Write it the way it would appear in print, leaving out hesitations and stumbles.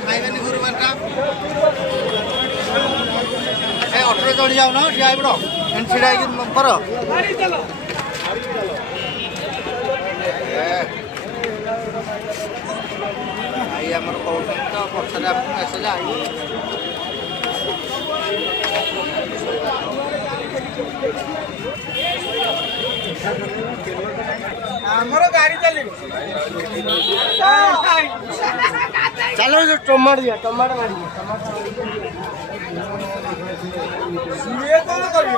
ଖାଇବେନି ଗୁରୁବାରଟା ଏ ଅଟୋରେ ଚଢ଼ି ଯାଉନ ଠିଆ ହେଇପଡ଼ ଛିଡ଼ା ହେଇକି କର ଭାଇ ଆମର କହୁଛନ୍ତି ତ ପଛରେ ଆପଣଙ୍କୁ ମେସେଜ ଆଇବ ଆମର ଗାଡ଼ି ଚାଲିବ ଚାଲ ଟମାଟୋ ଦିଅ ଟମାଟୋ ମାରିବ ସିଏ କଣ କରିବ